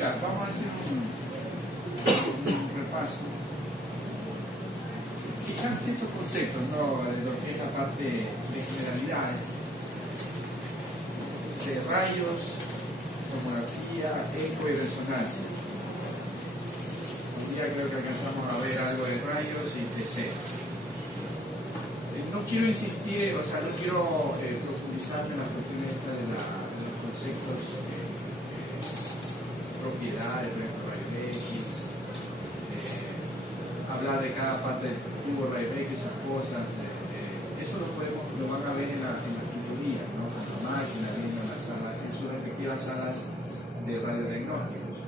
Ya, vamos a hacer un repaso. Fijar ciertos conceptos, ¿no? De lo que es la parte de generalidades, de rayos, tomografía, eco y resonancia. Hoy día creo que alcanzamos a ver algo de rayos y TC. No quiero insistir, o sea, no quiero profundizar en las cuestiones de los conceptos, propiedades, por ejemplo, rayos X, hablar de cada parte del tubo, rayos X, esas cosas. Eso lo van a ver en la tutoría, ¿no? En la máquina, viendo en la sala, en sus respectivas salas de radiodiagnósticos.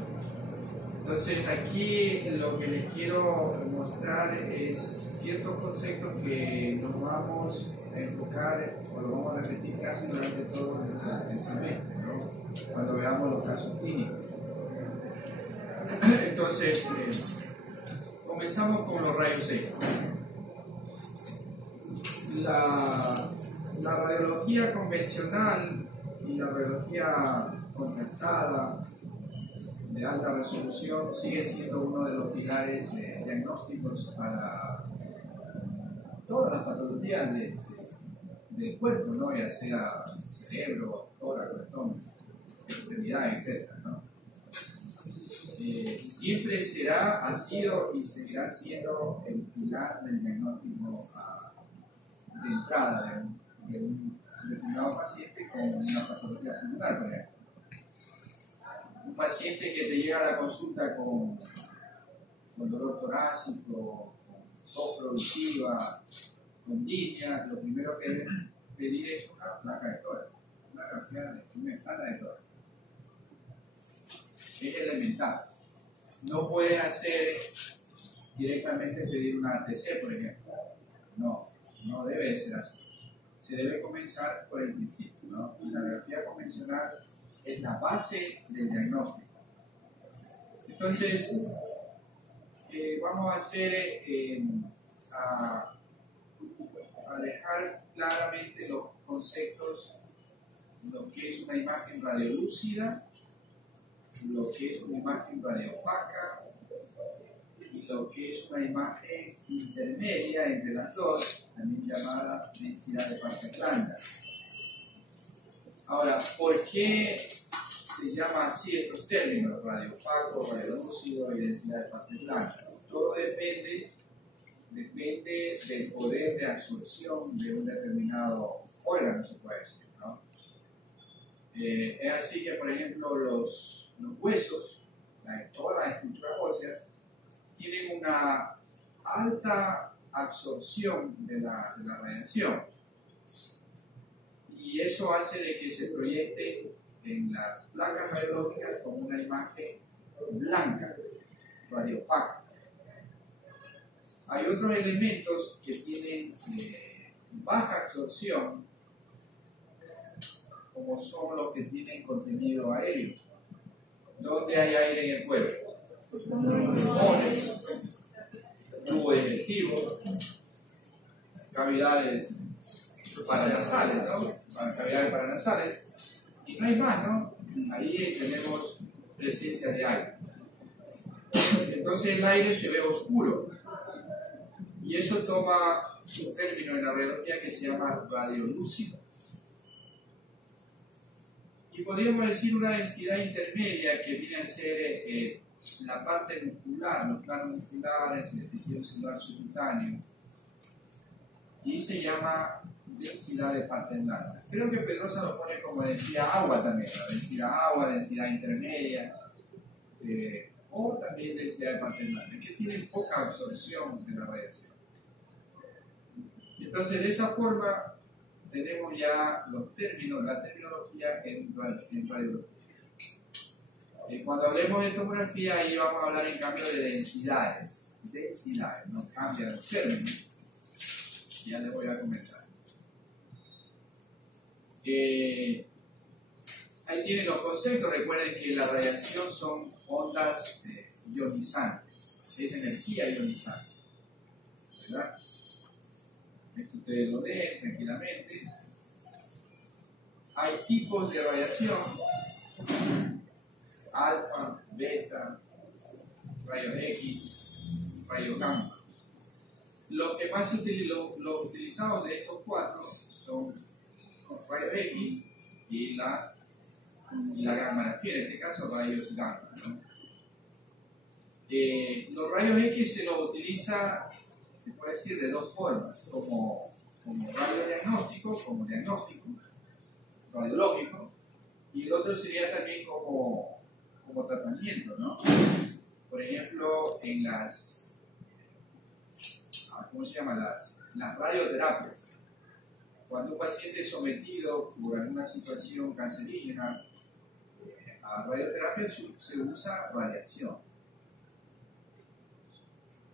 Entonces, aquí lo que les quiero mostrar es ciertos conceptos que nos vamos a enfocar o lo vamos a repetir casi durante todo el semestre, ¿no? Cuando veamos los casos clínicos. Entonces, comenzamos con los rayos X. La radiología convencional y la radiología contrastada de alta resolución sigue siendo uno de los pilares diagnósticos para todas las patologías del cuerpo, ¿no? Ya sea cerebro, tórax, corazón, extremidad, etc., ¿no? Siempre será, ha sido y seguirá siendo el pilar del diagnóstico de entrada de un determinado paciente con una patología pulmonar, por ejemplo. Un paciente que te llega a la consulta con dolor torácico, con tos productiva, con disnea, lo primero que debe pedir es una placa de tórax, una grafía de escala de tórax. Es elemental. No puedes hacer directamente pedir una ATC, por ejemplo. No debe ser así. Se debe comenzar por el principio, ¿no? Y la grafía convencional es la base del diagnóstico. Entonces, vamos a hacer, a dejar claramente los conceptos, lo que es una imagen radiolúcida, lo que es una imagen radiopaca y lo que es una imagen intermedia entre las dos, también llamada densidad de partes blandas. Ahora, ¿por qué se llama así estos términos? Radiopaco, radiolúcido y densidad de partes blandas. Todo depende del poder de absorción de un determinado órgano, se puede decir, ¿no? Es así que, por ejemplo, los huesos, todas las estructuras óseas, tienen una alta absorción de la radiación. Y eso hace de que se proyecte en las placas radiológicas como una imagen blanca, radiopaca. Hay otros elementos que tienen baja absorción, como son los que tienen contenido aéreo. ¿Dónde hay aire en el cuerpo? Pulmones, tubo digestivo, cavidades paranasales, ¿no? Cavidades paranasales, y no hay más, ¿no? Ahí tenemos presencia de aire. Entonces el aire se ve oscuro, y eso toma un término en la radiología que se llama radiolúcido. Y podríamos decir una densidad intermedia que viene a ser la parte muscular, los planos musculares, el tejido celular subcutáneo, y se llama densidad de partes blandas. Creo que Pedrosa lo pone como densidad agua también, ¿no? Densidad agua, densidad intermedia, o también densidad de partes blandas, que tienen poca absorción de la radiación. Entonces, de esa forma, tenemos ya los términos, la terminología en radiología. Cuando hablemos de tomografía, ahí vamos a hablar en cambio de densidades. Densidades, no cambian los términos. Ya les voy a comenzar. Ahí tienen los conceptos. Recuerden que la radiación son ondas ionizantes, es energía ionizante, ¿verdad? Esto ustedes lo leen tranquilamente. Hay tipos de radiación. alfa, beta, rayos X, rayos gamma. Los que más los utilizados de estos cuatro son rayos X y la gamma-grafía, en este caso rayos gamma, ¿no? Los rayos X se los utiliza, se puede decir, de dos formas, como radiodiagnóstico, radiológico, y el otro sería también como tratamiento, ¿no? Por ejemplo, en ¿cómo se llama? Las radioterapias. Cuando un paciente es sometido por alguna situación cancerígena a radioterapia, se usa radiación.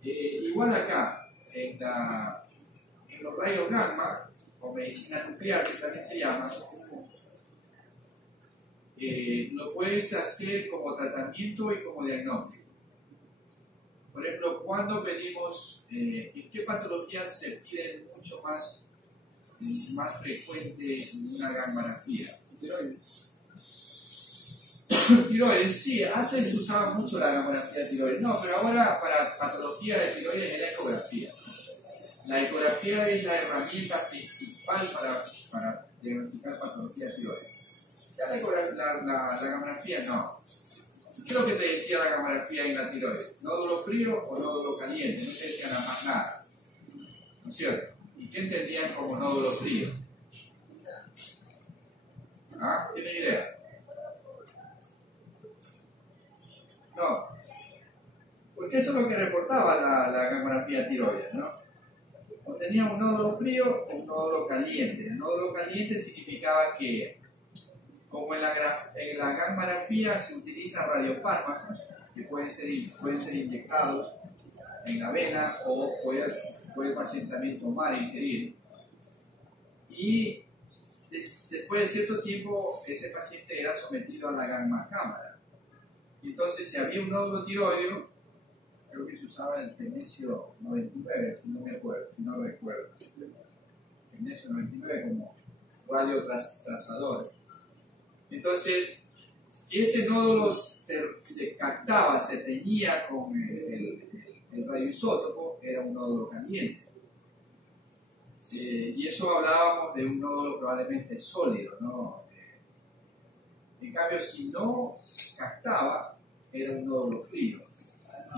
Igual acá, en los rayos gamma, o medicina nuclear, que también se llama, lo puedes hacer como tratamiento y como diagnóstico. Por ejemplo, cuando pedimos, ¿en qué patologías se pide mucho más frecuente una gamma-grafía? Tiroides, sí, antes se usaba mucho la gamma-grafía tiroides. No, pero ahora para patología de tiroides es la ecografía. La ecografía es la herramienta principal para diagnosticar patología de tiroides. Ya la gamma-grafía no. ¿Qué es lo que te decía la gamma-grafía en la tiroides? ¿Nódulo frío o nódulo caliente? No te decían más nada. ¿No es cierto? ¿Y qué entendían como nódulo frío? ¿Ah? ¿Tienen idea? No. Porque eso es lo que reportaba la gamma-grafía tiroides, ¿no? O tenía un nódulo frío o un nódulo caliente. El nódulo caliente significaba que, como en la gamma-grafía se utilizan radiofármacos que pueden ser inyectados en la vena o puede el paciente también tomar e ingerir. Y después de cierto tiempo ese paciente era sometido a la gamma-cámara. Y entonces si había un nódulo tiroideo, creo que se usaba el Tecnesio 99, si no recuerdo. Tecnesio 99 como radiotrazador. Entonces, si ese nódulo se captaba, se teñía con el radioisótopo, era un nódulo caliente. Y eso hablábamos de un nódulo probablemente sólido, ¿no? En cambio, si no captaba, era un nódulo frío.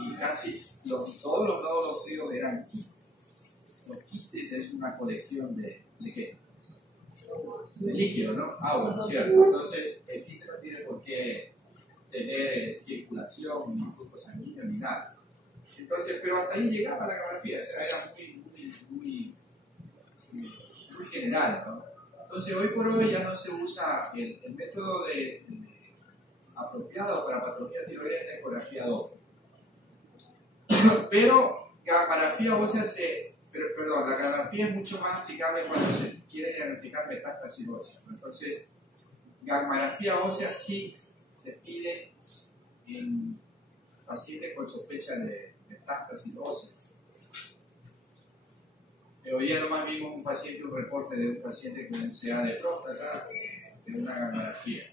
Y casi todos los nódulos fríos eran quistes. Los quistes es una colección de ¿qué? De líquido, ¿no? Agua, ¿no es cierto? Entonces, el quiste no tiene por qué tener circulación, ni flujo sanguíneo, ni nada. Entonces, pero hasta ahí llegaba la gamma-grafía, o sea, era muy general, ¿no? Entonces, hoy por hoy ya no se usa el método apropiado para patología tiroidea, es la ecografía ósea. Pero gamma-grafía ósea la gamma-grafía es mucho más aplicable cuando se quiere diagnosticar metástasis ósea. Entonces, gamma-grafía ósea sí se pide en pacientes con sospecha de metástasis óseas. Hoy día nomás vimos un reporte de un paciente con un CA de próstata de una gamma-grafía.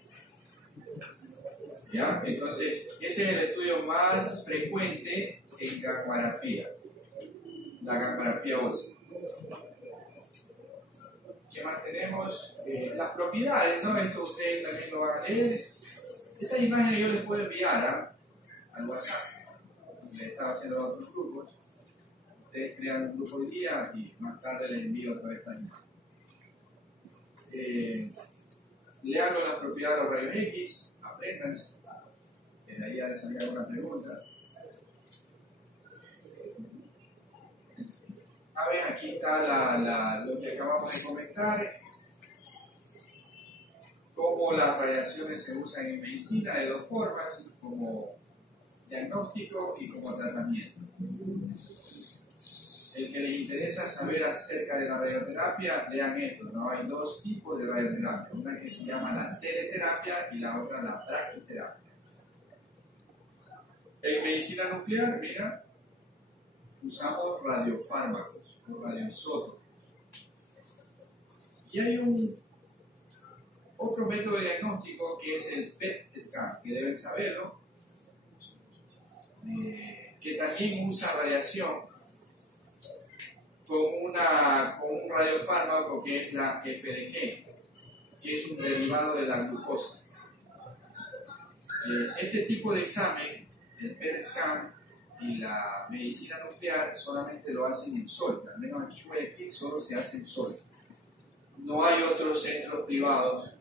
¿Ya? Entonces, ese es el estudio más frecuente en gamma-grafía, la gamma-grafía ósea. ¿Qué más tenemos? Las propiedades, ¿no? Esto ustedes también lo van a leer. Estas imágenes yo les puedo enviar al WhatsApp. Le estaba haciendo otros grupos. Ustedes crean un grupo hoy día y más tarde les envío otra vez esta imagen. Leanlo las propiedades de los rayos X, apréndanse. De ahí ha de salir alguna pregunta. Ver, aquí está lo que acabamos de comentar, cómo las radiaciones se usan en medicina de dos formas, como diagnóstico y como tratamiento. El que les interesa saber acerca de la radioterapia, lean esto, ¿no? Hay dos tipos de radioterapia, una que se llama la teleterapia y la otra la brachyterapia. En medicina nuclear, mira, usamos radiofármacos o radioisótopos. Y hay un otro método diagnóstico que es el PET scan, que deben saberlo, que también usa radiación con un radiofármaco que es la FDG, que es un derivado de la glucosa. Este tipo de examen, el PET scan y la medicina nuclear, solamente lo hacen en Solta. Al menos aquí en Guayaquil solo se hace en Solta. No hay otros centros privados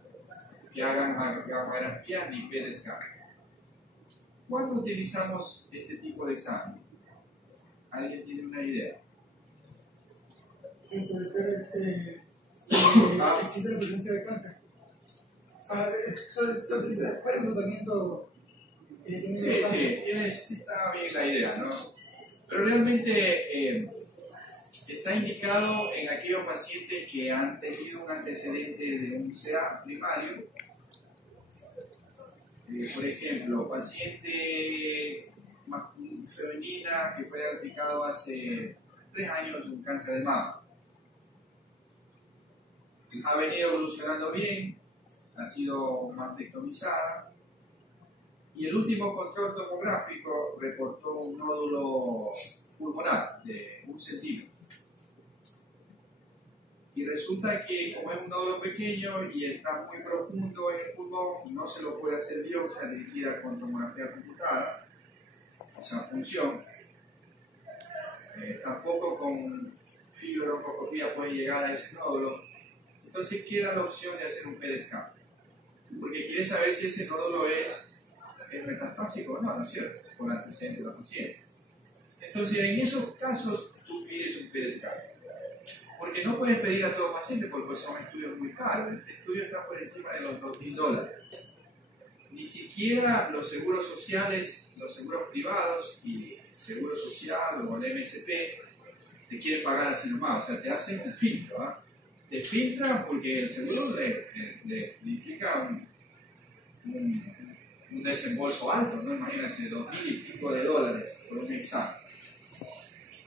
que hagan gammagrafía ni PET scan. ¿Cuándo utilizamos este tipo de examen? ¿Alguien tiene una idea? Establecer existe la presencia de cáncer. O sea, se utiliza después del tratamiento. Sí, está bien la idea, ¿no? Pero realmente está indicado en aquellos pacientes que han tenido un antecedente de un CA primario. Por ejemplo, paciente femenina que fue diagnosticado hace 3 años un cáncer de mama. Ha venido evolucionando bien, ha sido mastectomizada y el último control tomográfico reportó un nódulo pulmonar de 1 centímetro. Y resulta que como es un nódulo pequeño y está muy profundo en el pulmón, no se lo puede hacer biopsia dirigida con tomografía computada, o sea, punción. Tampoco con fibroscopía puede llegar a ese nódulo. Entonces queda la opción de hacer un PET scan, porque quiere saber si ese nódulo es metastásico o no, ¿no es cierto? Con antecedentes de la paciente. Entonces en esos casos tú pides un PET scan. Porque no puedes pedir a todos los pacientes porque son estudios muy caros. Este estudio está por encima de los $2.000. Ni siquiera los seguros sociales, los seguros privados y Seguro Social o el MSP te quieren pagar así nomás. O sea, te hacen un filtro. ¿Ah? Te filtran porque el seguro le implica un desembolso alto, ¿no? Imagínate, $2.000 y pico por un examen.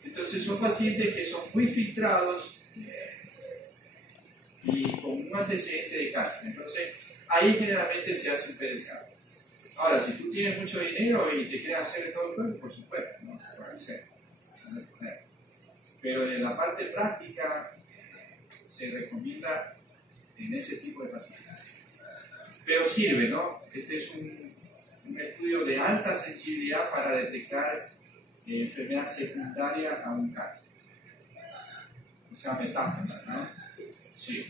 Entonces son pacientes que son muy filtrados y con un antecedente de cáncer. Entonces, ahí generalmente se hace un PET scan. Ahora, si tú tienes mucho dinero y te quieres hacer todo el cuerpo, por supuesto, no se puede hacer. Pero en la parte práctica se recomienda en ese tipo de pacientes. Pero sirve, ¿no? Este es un estudio de alta sensibilidad para detectar enfermedad secundaria a un cáncer. O sea, metástasis, ¿no? Sí.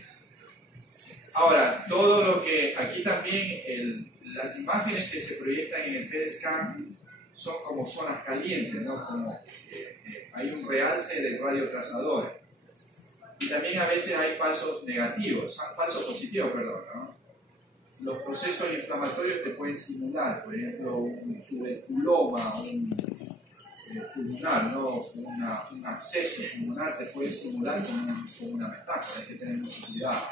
Ahora, todo lo que aquí también, las imágenes que se proyectan en el PET scan son como zonas calientes, ¿no? Como hay un realce del radiotrazador. Y también a veces hay falsos positivos, perdón, ¿no? Los procesos inflamatorios te pueden simular, por ejemplo, un tuberculoma, un pulmonar, ¿no? Un absceso pulmonar te puede simular como una metástasa, hay que tener mucho cuidado.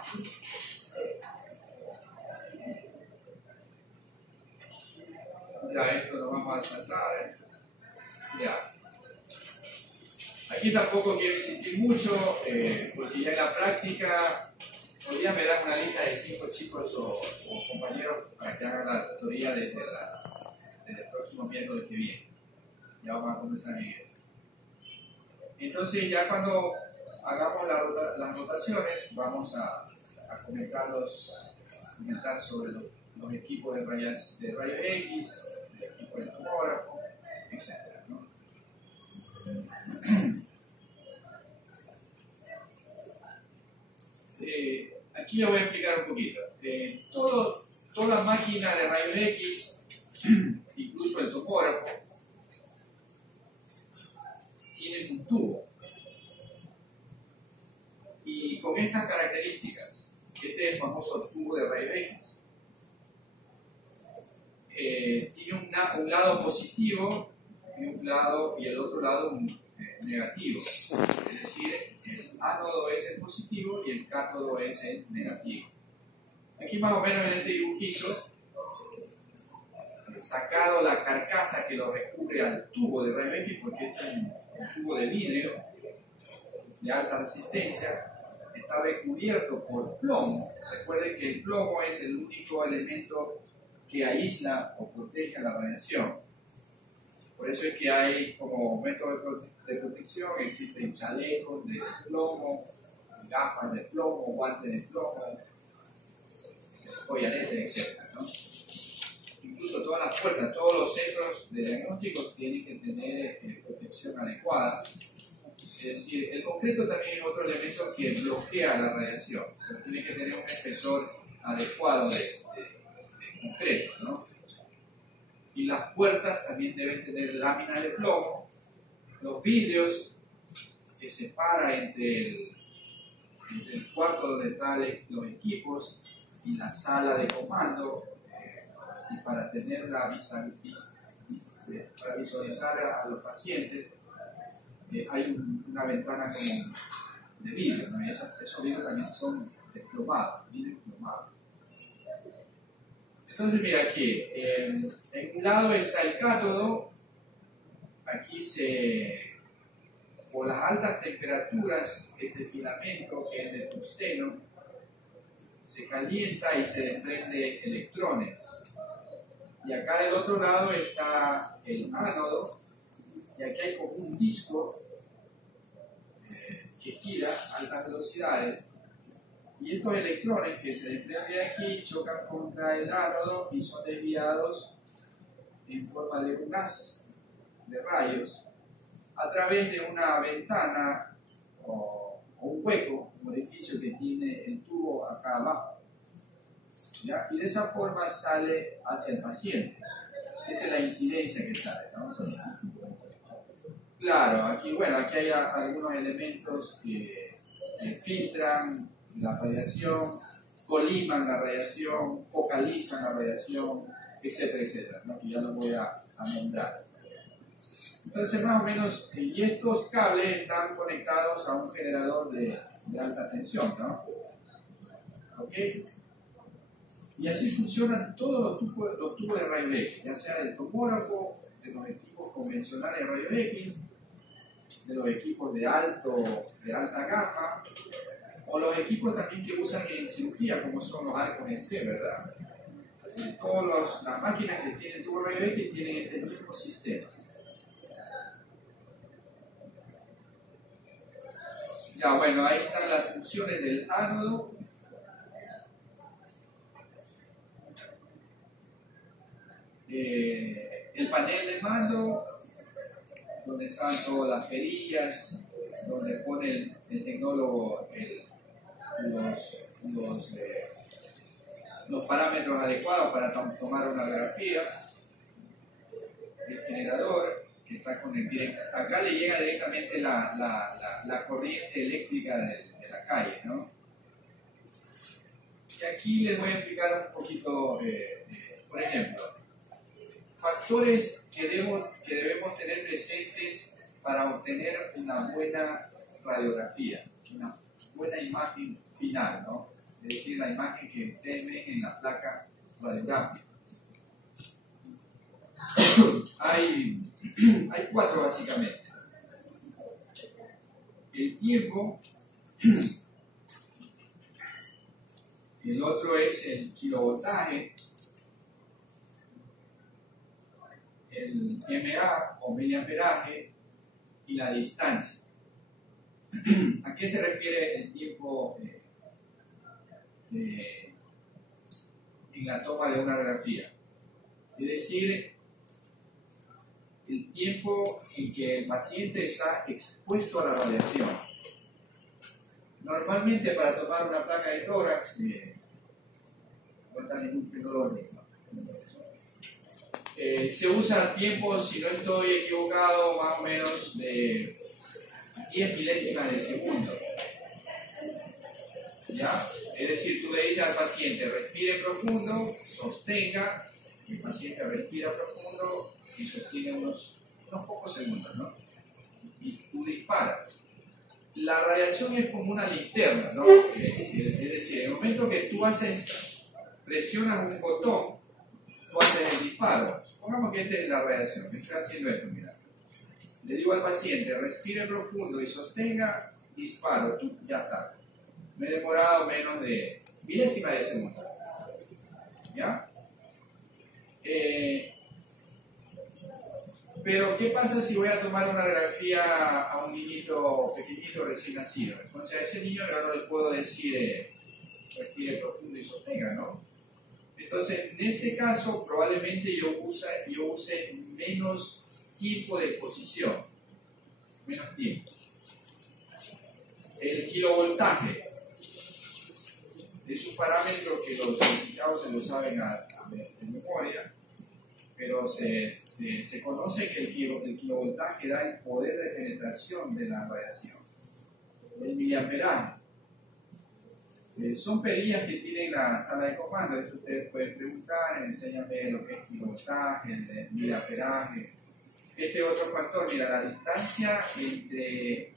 Ya, esto lo vamos a saltar. Ya. Aquí tampoco quiero insistir mucho, porque ya en la práctica, hoy día me dan una lista de 5 chicos o compañeros para que hagan la tutoría desde el próximo miércoles que viene. Ya vamos a comenzar en eso. Entonces, ya cuando hagamos las rotaciones, vamos a comentar sobre los equipos de rayos X, el equipo del tomógrafo, etc., ¿no? Aquí lo voy a explicar un poquito. Toda máquina de rayos X, incluso el tomógrafo, tienen un tubo. Y con estas características, este es el famoso tubo de rayos X. Tiene un lado positivo y el otro lado negativo. Es decir, el ánodo es el positivo y el cátodo es el negativo. Aquí más o menos en este dibujito, sacado la carcasa que lo recubre al tubo de rayos X, porque este es un tubo de vidrio de alta resistencia, está recubierto por plomo. Recuerden que el plomo es el único elemento que aísla o protege a la radiación. Por eso es que hay como método de protección, existen chalecos de plomo, gafas de plomo, guantes de plomo, collaretes, etc., ¿no? Incluso todas las puertas, todos los centros de diagnóstico tienen que tener protección adecuada. Es decir, el concreto también es otro elemento que bloquea la radiación, pero tiene que tener un espesor adecuado de concreto, ¿no? Y las puertas también deben tener láminas de plomo. Los vidrios que separan entre el cuarto donde están los equipos y la sala de comando, y para tener para visualizar a los pacientes, hay una ventana como de vidrio, ¿no? Y esos vidrios también son desplomados, vidrios desplomados. Entonces, mira aquí, en un lado está el cátodo. Aquí por las altas temperaturas, este filamento que es de tungsteno se calienta y se desprende electrones. Y acá del otro lado está el ánodo, y aquí hay como un disco que gira a altas velocidades, y estos electrones que se desprenden de aquí chocan contra el ánodo y son desviados en forma de un haz de rayos a través de una ventana o un hueco, un orificio que tiene el tubo acá abajo, ¿ya? Y de esa forma sale hacia el paciente. Esa es la incidencia que sale, ¿no? Claro, aquí hay algunos elementos que filtran la radiación, coliman la radiación, focalizan la radiación, etcétera, etcétera, ¿no? Que ya lo voy a nombrar. Entonces, más o menos, y estos cables están conectados a un generador de alta tensión, ¿no? ¿Ok? Y así funcionan todos los tubos de rayos X, ya sea del tomógrafo, de los equipos convencionales de rayos X, de los equipos de alta gama, o los equipos también que usan en cirugía, como son los arcos en C, ¿verdad? Todas las máquinas que tienen tubo de rayos X tienen este mismo sistema. Ya, bueno, ahí están las funciones del ánodo. El panel de mando, donde están todas las perillas, donde pone el tecnólogo los parámetros adecuados para tomar una radiografía. El generador, que está con acá le llega directamente la corriente eléctrica de la calle, ¿no? Y aquí les voy a explicar un poquito, por ejemplo, factores que debemos tener presentes para obtener una buena radiografía, una buena imagen final, ¿no? Es decir, la imagen que ustedes ven en la placa radiográfica. Hay 4 básicamente. El tiempo, el otro es el kilovoltaje, el mA o miliamperaje y la distancia. ¿A qué se refiere el tiempo en la toma de una radiografía? Es decir, el tiempo en que el paciente está expuesto a la radiación. Normalmente para tomar una placa de tórax no está ningún tecnológico. Se usa tiempo, si no estoy equivocado, más o menos de 10 milésimas de segundo. ¿Ya? Es decir, tú le dices al paciente, respire profundo, sostenga, y el paciente respira profundo y sostiene unos pocos segundos, ¿no? Y tú disparas. La radiación es como una linterna, ¿no? Es decir, en el momento que tú presionas un botón, tú haces el disparo. Supongamos que esta es la radiación, me estoy haciendo esto, mira. Le digo al paciente, respire profundo y sostenga, disparo, tú ya está. Me he demorado menos de milésima de segundo. ¿Ya? Pero, ¿qué pasa si voy a tomar una radiografía a un niñito pequeñito recién nacido? Entonces, a ese niño yo no le puedo decir respire profundo y sostenga, ¿no? Entonces, en ese caso, probablemente yo use menos tiempo de exposición. Menos tiempo. El kilovoltaje es un parámetro que los anestesiados se lo saben de memoria, pero se conoce que el kilovoltaje da el poder de penetración de la radiación. El miliamperaje. Son perillas que tienen la sala de comando. Esto ustedes pueden preguntar, enséñame lo que es kilovoltaje, el miliamperaje. Este otro factor, mira, la distancia entre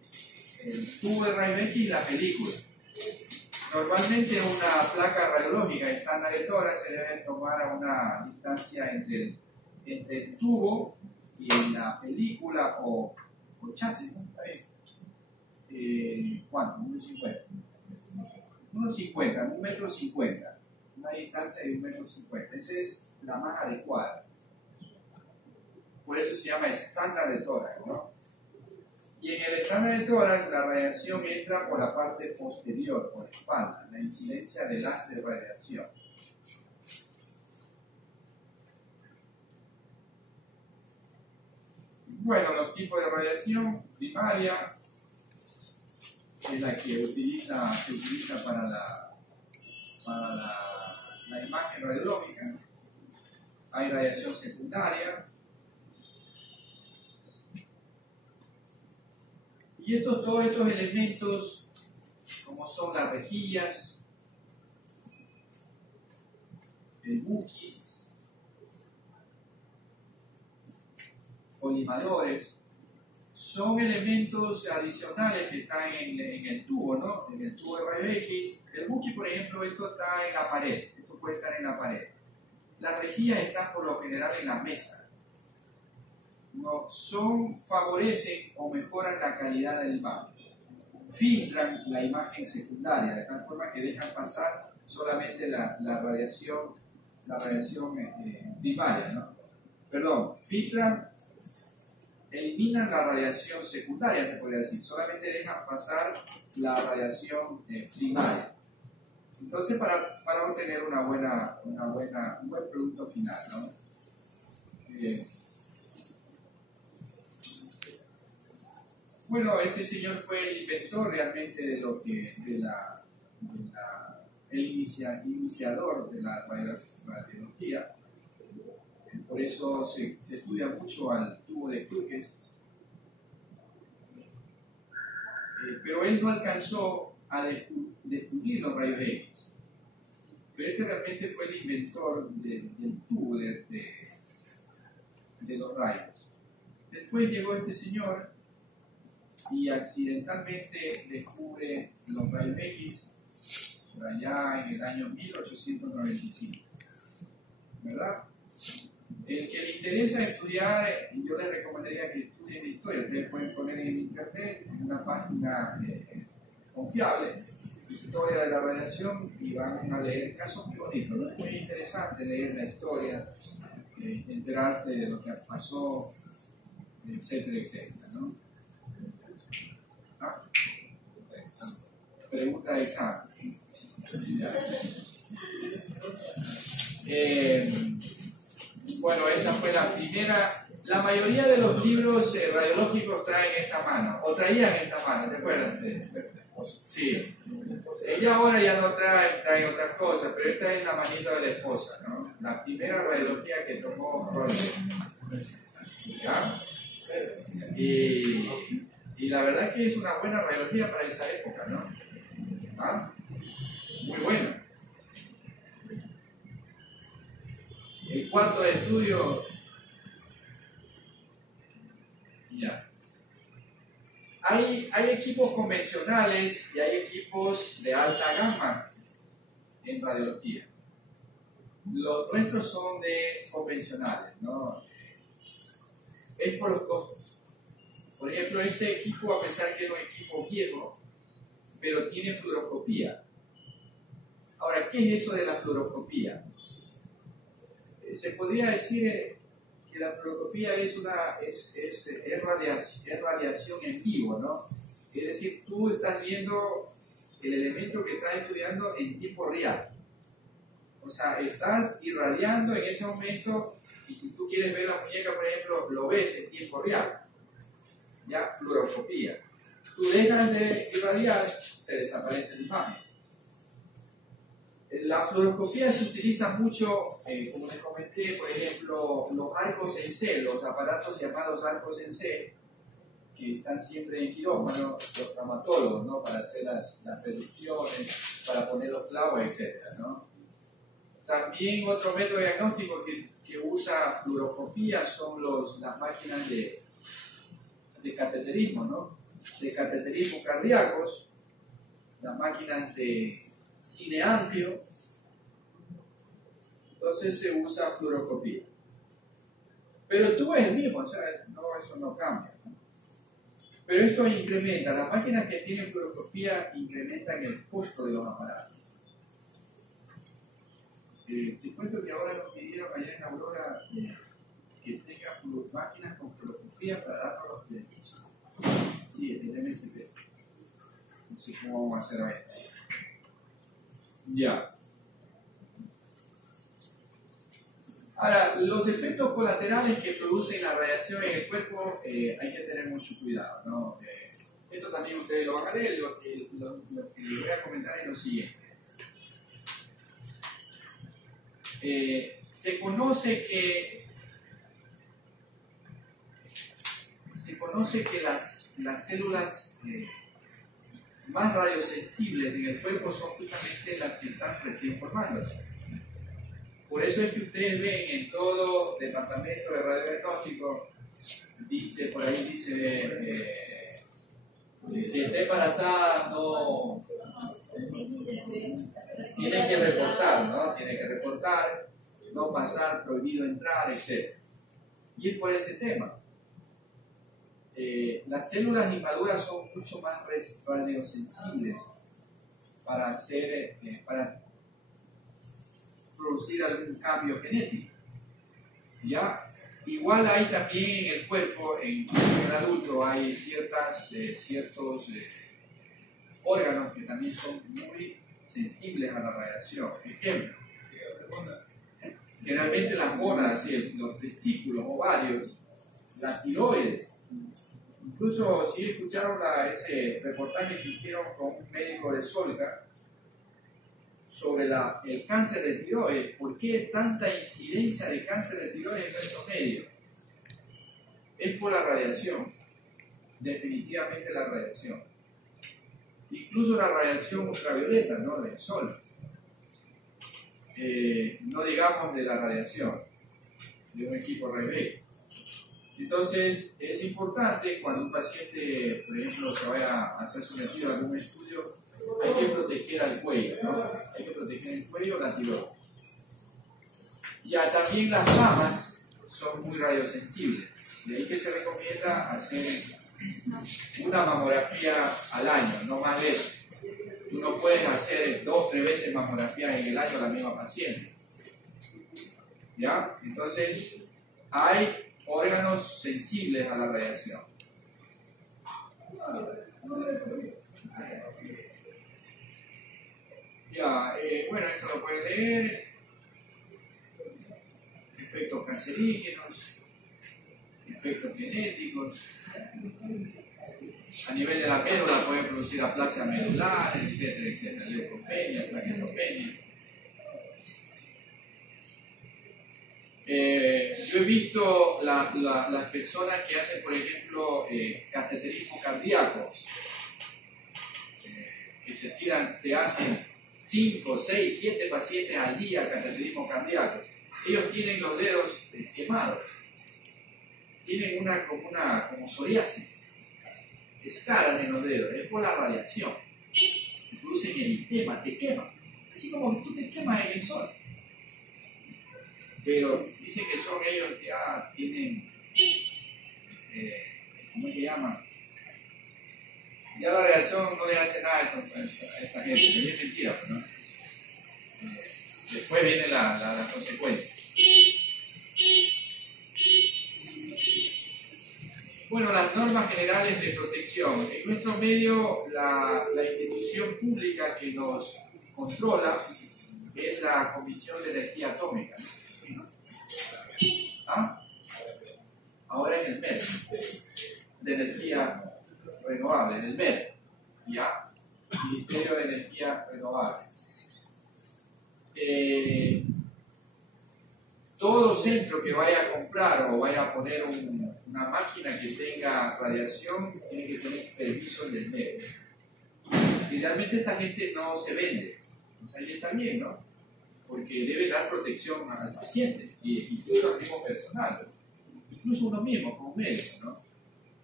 el tubo de rayos X y la película. Normalmente una placa radiológica estándar de tórax se debe tomar a una distancia entre el tubo y la película o chasis, ¿no? ¿Está bien? ¿Cuánto? 1,50. 1,50, 1,50 m. Una distancia de 1,50 m. Esa es la más adecuada. Por eso se llama estándar de tórax, ¿no? Y en el estándar de tórax la radiación entra por la parte posterior, por la espalda, la incidencia del haz de radiación. Bueno, los tipos de radiación primaria es la que se utiliza para la imagen radiológica. Hay radiación secundaria. Y todos estos elementos, como son las rejillas, el buki, colimadores, son elementos adicionales que están en el tubo, ¿no? En el tubo de rayos X. El buki, por ejemplo, esto está en la pared, esto puede estar en la pared. Las rejillas están por lo general en la mesa. No, favorecen o mejoran la calidad de la imagen. Filtran la imagen secundaria, de tal forma que dejan pasar solamente la radiación primaria, ¿no? Perdón, eliminan la radiación secundaria, se podría decir, solamente dejan pasar la radiación primaria. Entonces, para obtener un buen producto final, ¿no? Bueno, este señor fue el inventor realmente de el iniciador de la radiología. Por eso se estudia mucho al tubo de Crookes. Pero él no alcanzó a descubrir los rayos X. Pero este realmente fue el inventor del tubo de los rayos. Después llegó este señor y accidentalmente descubre los rayos X por allá en el año 1895, ¿verdad? El que le interesa estudiar, yo les recomendaría que estudien historia. Ustedes pueden poner en internet, en una página confiable, historia de la radiación, y van a leer casos muy bonitos, ¿no? Es muy interesante leer la historia, enterarse de lo que pasó, etcétera, etcétera, ¿no? Pregunta de examen. Bueno, esa fue la primera. La mayoría de los libros radiológicos traen esta mano, o traían esta mano, ¿te acuerdas? Sí. Ella ahora ya no trae otras cosas, pero esta es la manita de la esposa, ¿no? La primera radiología que tomó Röntgen. ¿Ya? Y la verdad es que es una buena radiología para esa época, ¿no? ¿Ah? Muy buena. El cuarto de estudio, ya. Hay equipos convencionales y hay equipos de alta gama en radiología. Los nuestros son de convencionales, ¿no? Es por los costos. Por ejemplo, este equipo, a pesar que es un equipo viejo, pero tiene fluoroscopía. Ahora, ¿qué es eso de la fluoroscopía? Se podría decir que la fluoroscopía es radiación en vivo, ¿no? Es decir, tú estás viendo el elemento que estás estudiando en tiempo real. O sea, estás irradiando en ese momento, y si tú quieres ver la muñeca, por ejemplo, lo ves en tiempo real. Ya, fluoroscopía. Tú dejas de irradiar, se desaparece la imagen. La fluoroscopía se utiliza mucho, como les comenté, por ejemplo, los arcos en C, los aparatos llamados arcos en C, que están siempre en quirófano, los traumatólogos, ¿no? Para hacer las reducciones, para poner los clavos, etc., ¿no? También otro método diagnóstico que usa fluoroscopía son las máquinas de cateterismo, ¿no? De cateterismo cardíacos, las máquinas de cineangio. Entonces se usa fluoroscopía. Pero el tubo es el mismo, o sea, eso no cambia, ¿no? Pero esto incrementa, las máquinas que tienen fluoroscopía incrementan el costo de los aparatos. Te cuento que ahora nos pidieron allá en Aurora que tenga máquinas con fluoroscopía para darnos los permisos. Sí, el MSP. No sé cómo vamos a hacer ahora. Ya. Ahora, los efectos colaterales que producen la radiación en el cuerpo hay que tener mucho cuidado, ¿no? Esto también ustedes lo van a leer, lo que les voy a comentar es lo siguiente. Se conoce que las células más radiosensibles en el cuerpo son justamente las que están recién formándose. Por eso es que ustedes ven en todo departamento de radiodiagnóstico, por ahí dice, si está embarazada, no, tienen que reportar, ¿no? Tienen que reportar, no pasar, prohibido entrar, etc. Y es por ese tema. Las células inmaduras son mucho más radiosensibles para producir algún cambio genético. ¿Ya? Igual hay también en el cuerpo, en el adulto, hay ciertos órganos que también son muy sensibles a la radiación. Ejemplo, generalmente las gónadas, los testículos, ovarios, la tiroides. Incluso si escucharon ese reportaje que hicieron con un médico de Solca sobre el cáncer de tiroides, ¿por qué tanta incidencia de cáncer de tiroides en nuestro medio? Es por la radiación, definitivamente la radiación. Incluso la radiación ultravioleta, ¿no? Del sol. No digamos de la radiación de un equipo Rayleigh. Entonces, es importante cuando un paciente, por ejemplo, se vaya a hacer sometido a algún estudio, hay que proteger al cuello, ¿no? Hay que proteger el cuello, la tiroides. Ya también las mamas son muy radiosensibles. De ahí que se recomienda hacer una mamografía al año, no más de eso. Tú no puedes hacer 2 o 3 veces mamografía en el año a la misma paciente. ¿Ya? Entonces, hay órganos sensibles a la radiación. Ya, bueno, esto lo pueden leer. Efectos cancerígenos, efectos genéticos. A nivel de la médula pueden producir aplasia medular, etcétera, etcétera. Leucopenia, plaquetopenia. Yo he visto las personas que hacen, por ejemplo, cateterismo cardíaco, que se tiran, te hacen 5, 6, 7 pacientes al día cateterismo cardíaco. Ellos tienen los dedos quemados, tienen como psoriasis, escaras en los dedos, es por la radiación, te producen eritema, te queman, así como tú te quemas en el sol. Pero dicen que son ellos que ya tienen, ¿cómo se llaman? Ya la radiación no le hace nada a esta gente, es mentira, pues, ¿no? Después viene la consecuencia. Bueno, las normas generales de protección. En nuestro medio, la institución pública que nos controla es la Comisión de Energía Atómica, ¿no? ¿Ah? Ahora en el MED, de Energía Renovable, en el MED, ¿ya? Ministerio de Energía Renovable. Todo centro que vaya a comprar o vaya a poner una máquina que tenga radiación tiene que tener permiso del MED. Y realmente esta gente no se vende. O sea, ahí está bien, ¿no? Porque debe dar protección al paciente, y incluso al mismo personal, incluso uno mismo como médico, ¿no?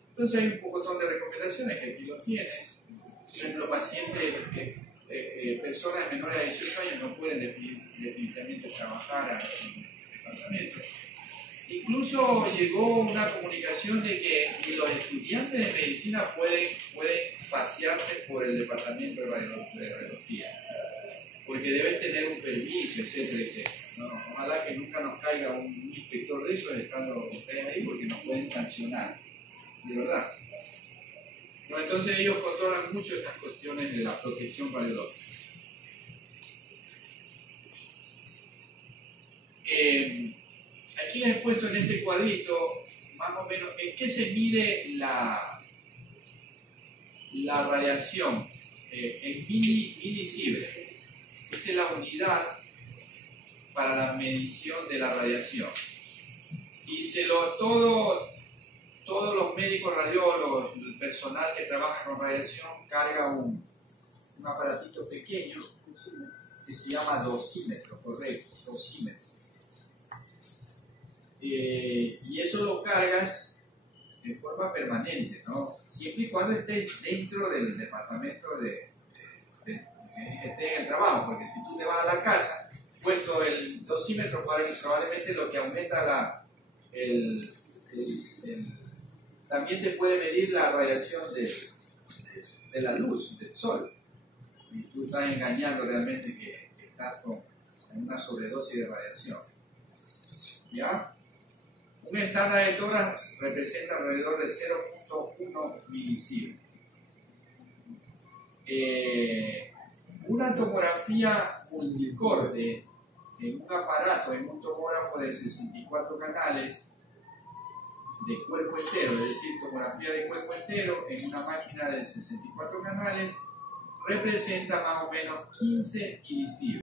Entonces hay un montón de recomendaciones que aquí lo tienes. Por ejemplo, pacientes, personas menores de 18 años no pueden definitivamente trabajar en el departamento. Incluso llegó una comunicación de que los estudiantes de medicina pueden pasearse por el departamento de radiología, porque deben tener un permiso, etcétera, etcétera, ¿no? Ojalá que nunca nos caiga un inspector de esos estando ustedes ahí, porque nos pueden sancionar, de verdad. Bueno, entonces ellos controlan mucho estas cuestiones de la protección radiológica. Aquí les he puesto en este cuadrito, más o menos, en qué se mide la radiación, en milisievert. Esta es la unidad para la medición de la radiación. Y todos los médicos radiólogos, el personal que trabaja con radiación, carga un aparatito pequeño que se llama dosímetro, correcto, dosímetro. Y eso lo cargas de forma permanente, ¿no? Siempre y cuando estés dentro del departamento estés en el trabajo, porque si tú te vas a la casa, puesto el dosímetro, probablemente lo que aumenta también te puede medir la radiación de la luz, del sol. Y tú estás engañando realmente que estás con una sobredosis de radiación. ¿Ya? Un estándar de toras representa alrededor de 0.1 milisievert. Una tomografía multicorte en un aparato, en un tomógrafo de 64 canales de cuerpo entero, es decir, tomografía de cuerpo entero en una máquina de 64 canales, representa más o menos 15 milisievert.